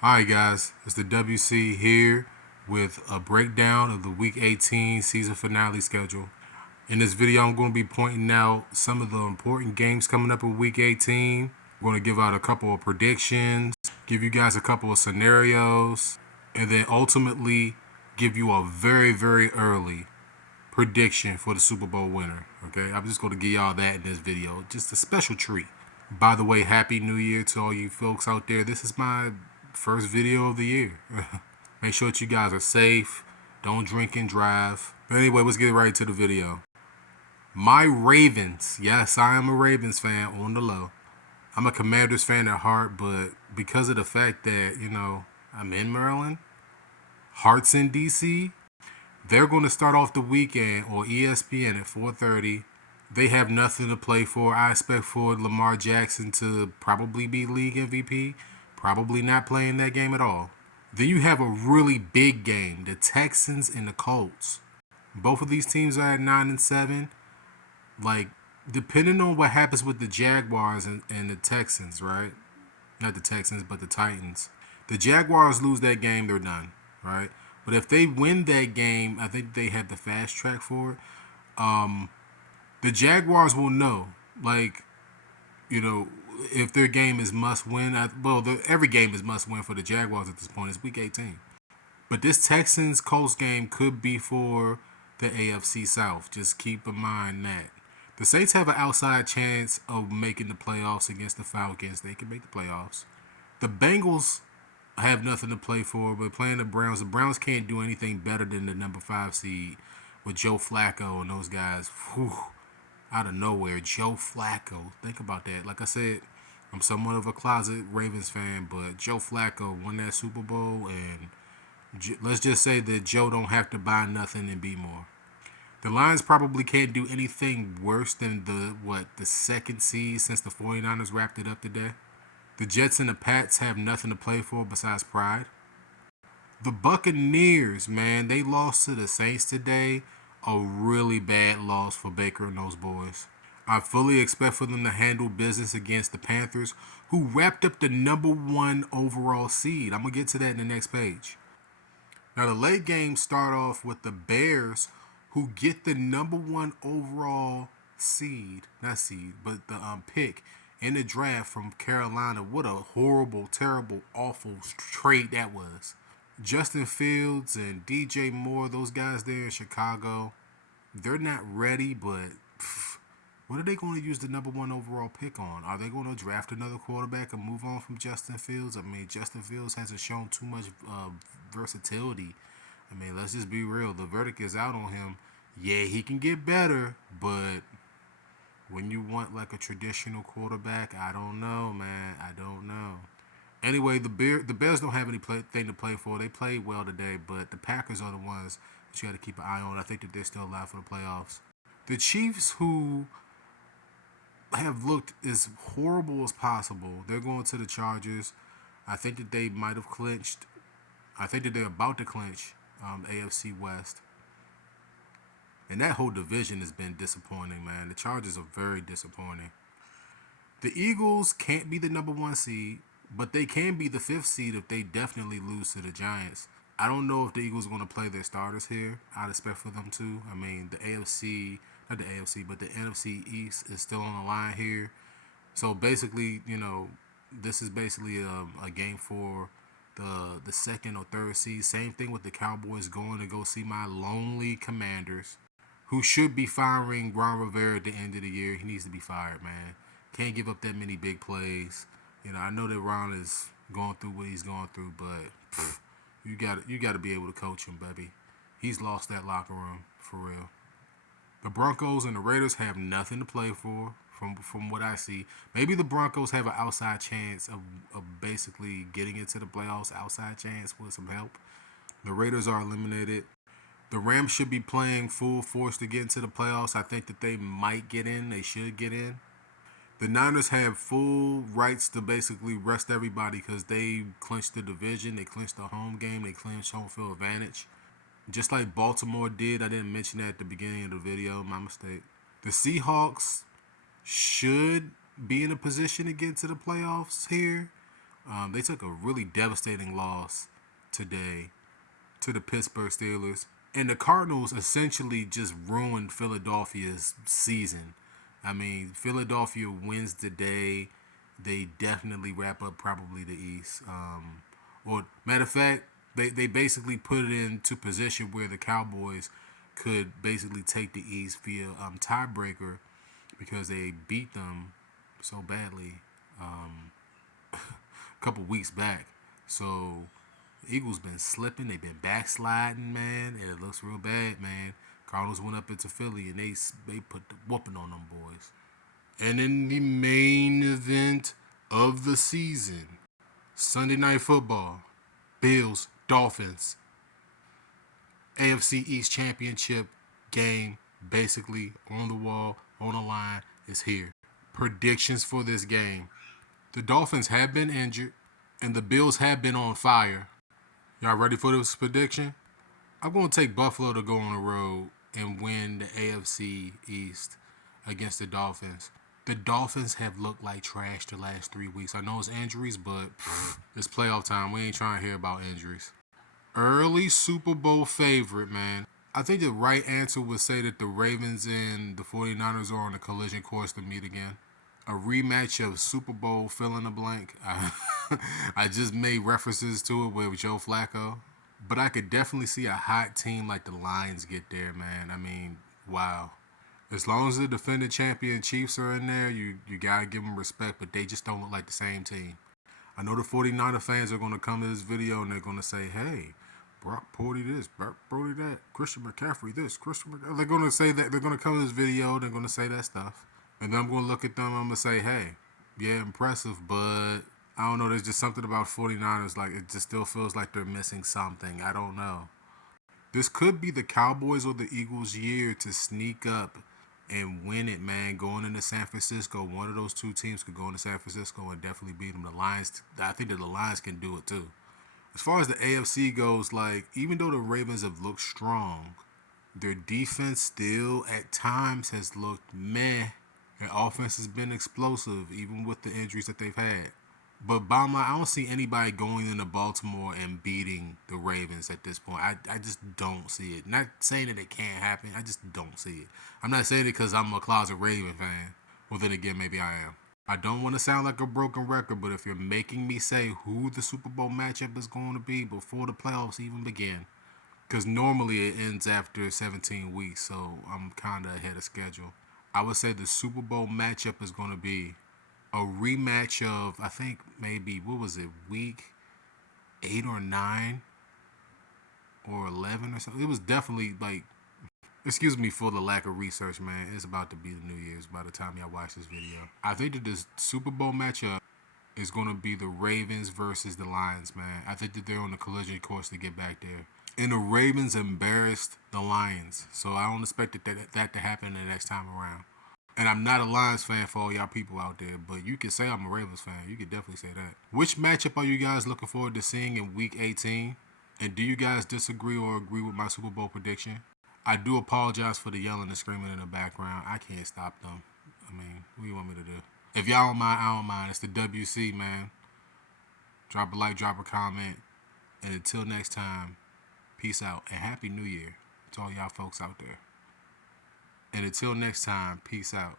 Alright guys, it's the WC here with a breakdown of the Week 18 season finale schedule. In this video, I'm going to be pointing out some of the important games coming up in Week 18. I'm going to give out a couple of predictions, give you guys a couple of scenarios, and then ultimately give you a very early prediction for the Super Bowl winner. Okay, I'm just going to give y'all that in this video. Just a special treat. By the way, Happy New Year to all you folks out there. This is my first video of the year. Make sure that you guys are safe. Don't drink and drive. But anyway, let's get right to the video. My Ravens. Yes, I am a Ravens fan on the low. I'm a Commanders fan at heart, but because of the fact that, I'm in Maryland, Heart's in DC, they're going to start off the weekend on ESPN at 4:30. They have nothing to play for. I expect for Lamar Jackson to probably be league MVP, probably not playing that game at all. Then you have a really big game, the Texans and the Colts. Both of these teams are at 9-7. Like, depending on what happens with the Jaguars and the Texans, right? Not the Texans, but the Titans. The Jaguars lose that game, they're done, right? But if they win that game, I think they have the fast track for it. The Jaguars will know, like, if their game is must win. Every game is must win for the Jaguars at this point. It's Week 18. But this Texans Colts game could be for the AFC South. Just keep in mind that. The Saints have an outside chance of making the playoffs against the Falcons. They can make the playoffs. The Bengals have nothing to play for, but playing the Browns. The Browns can't do anything better than the number 5 seed with Joe Flacco and those guys. Whew, out of nowhere, Joe Flacco. Think about that. Like I said, I'm somewhat of a closet Ravens fan, but Joe Flacco won that Super Bowl, and let's just say that Joe don't have to buy nothing and be more. The Lions probably can't do anything worse than the second seed since the 49ers wrapped it up today. The Jets and the Pats have nothing to play for besides pride. The Buccaneers, man, they lost to the Saints today. A really bad loss for Baker and those boys. I fully expect for them to handle business against the Panthers, who wrapped up the number 1 overall seed. I'm going to get to that in the next page. Now, the late games start off with the Bears, who get the number 1 overall seed, not seed, but the pick in the draft from Carolina. What a horrible, terrible, awful trade that was. Justin Fields and DJ Moore, those guys there in Chicago, they're not ready, but what are they going to use the number 1 overall pick on? Are they going to draft another quarterback and move on from Justin Fields? I mean, Justin Fields hasn't shown too much versatility. I mean, let's just be real. The verdict is out on him. Yeah, he can get better, but when you want like a traditional quarterback, I don't know, man. I don't know. Anyway, the Bears don't have anything to play for. They played well today, but the Packers are the ones that you got to keep an eye on. I think that they're still alive for the playoffs. The Chiefs, who have looked as horrible as possible, they're going to the Chargers. I think that they might have clinched. I think that they're about to clinch AFC West. And that whole division has been disappointing, man. The Chargers are very disappointing. The Eagles can't be the number 1 seed, but they can be the 5th seed if they definitely lose to the Giants. I don't know if the Eagles are going to play their starters here. I'd expect for them to. I mean, the AFC, not the AFC, but the NFC East is still on the line here. So basically, this is basically a game for the 2nd or 3rd seed. Same thing with the Cowboys going to go see my lonely Commanders, who should be firing Ron Rivera at the end of the year. He needs to be fired, man. Can't give up that many big plays. I know that Ron is going through what he's going through, but you got to be able to coach him, baby. He's lost that locker room for real. The Broncos and the Raiders have nothing to play for, from what I see. Maybe the Broncos have an outside chance of basically getting into the playoffs. Outside chance with some help. The Raiders are eliminated. The Rams should be playing full force to get into the playoffs. I think that they might get in. They should get in. The Niners have full rights to basically rest everybody because they clinched the division. They clinched the home game. They clinched home field advantage. Just like Baltimore did. I didn't mention that at the beginning of the video. My mistake. The Seahawks should be in a position to get to the playoffs here. They took a really devastating loss today to the Pittsburgh Steelers. And the Cardinals essentially just ruined Philadelphia's season. I mean, Philadelphia wins today. They definitely wrap up probably the East. Or matter of fact, they basically put it into position where the Cowboys could basically take the East via tiebreaker because they beat them so badly a couple weeks back. So the Eagles been slipping. They've been backsliding, man, and it looks real bad, man. Cardinals went up into Philly and they put the whooping on them boys. And in the main event of the season, Sunday Night Football, Bills, Dolphins, AFC East Championship game, basically on the wall, on the line, is here. Predictions for this game. The Dolphins have been injured, and the Bills have been on fire. Y'all ready for this prediction? I'm going to take Buffalo to go on the road and win the AFC East against the Dolphins. The Dolphins have looked like trash the last 3 weeks. I know it's injuries, but it's playoff time. We ain't trying to hear about injuries. Early Super Bowl favorite, man. I think the right answer would say that the Ravens and the 49ers are on a collision course to meet again. A rematch of Super Bowl fill in the blank. I just made references to it with Joe Flacco. But I could definitely see a hot team like the Lions get there, man. I mean, wow. As long as the defending champion Chiefs are in there, you got to give them respect, but they just don't look like the same team. I know the 49er fans are going to come to this video and they're going to say, hey, Brock Purdy this, Brock Purdy that, Christian McCaffrey this, They're going to say that. They're going to come to this video and they're going to say that stuff. And then I'm going to look at them and I'm going to say, hey, yeah, impressive, but I don't know. There's just something about 49ers. Like, it just still feels like they're missing something. I don't know. This could be the Cowboys or the Eagles' year to sneak up and win it, man. Going into San Francisco, one of those two teams could go into San Francisco and definitely beat them. The Lions, I think that the Lions can do it too. As far as the AFC goes, like, even though the Ravens have looked strong, their defense still at times has looked meh. Their offense has been explosive, even with the injuries that they've had. But bottom line, I don't see anybody going into Baltimore and beating the Ravens at this point. I just don't see it. Not saying that it can't happen. I just don't see it. I'm not saying it because I'm a closet Raven fan. Well, then again, maybe I am. I don't want to sound like a broken record, but if you're making me say who the Super Bowl matchup is going to be before the playoffs even begin, because normally it ends after 17 weeks, so I'm kind of ahead of schedule. I would say the Super Bowl matchup is going to be a rematch of, I think maybe, what was it, week 8 or 9 or 11 or something. It was definitely like, excuse me for the lack of research, man. It's about to be the New Year's by the time y'all watch this video. I think that this Super Bowl matchup is going to be the Ravens versus the Lions, man. I think that they're on the collision course to get back there. And the Ravens embarrassed the Lions, so I don't expect that to happen the next time around. And I'm not a Lions fan for all y'all people out there, but you can say I'm a Ravens fan. You could definitely say that. Which matchup are you guys looking forward to seeing in Week 18? And do you guys disagree or agree with my Super Bowl prediction? I do apologize for the yelling and screaming in the background. I can't stop them. I mean, what do you want me to do? If y'all don't mind, I don't mind. It's the WC, man. Drop a like, drop a comment. And until next time, peace out and Happy New Year to all y'all folks out there. And until next time, peace out.